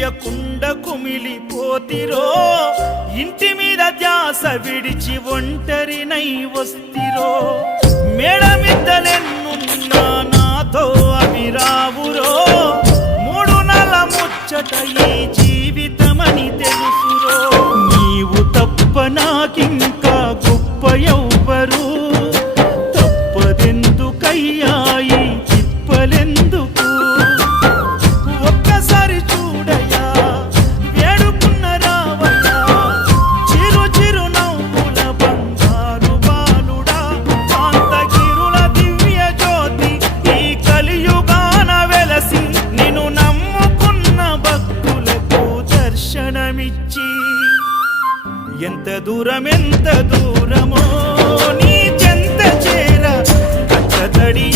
తెలియకుండ కుమిలిపోతిరో ఇంటి మీద ధ్యాస విడిచి ఒంటరినై వస్తిరో మేడమిద్దలెన్నున్నా నాతో అవి రావురో మూడు నల ముచ్చట ఈ జీవితమని తెలుసురో నీవు తప్ప నాకింకా గొప్ప ఎవ్వరు తప్పదెందుకయ్యా ఈ తిప్పలెందుకు ఒక్కసారి చూడయ్యా వేడుకున్న రావయ్యా చిరు చిరు నవ్వుల బంగారు బాలుడా కాంతగిరుల దివ్య జ్యోతి ఈ కలియుగాన వెలసి నిన్ను నమ్ముకున్న భక్తులకు దర్శనమిచ్చి ఎంత దూరమో నీ చెంత చేర కచ్చతడి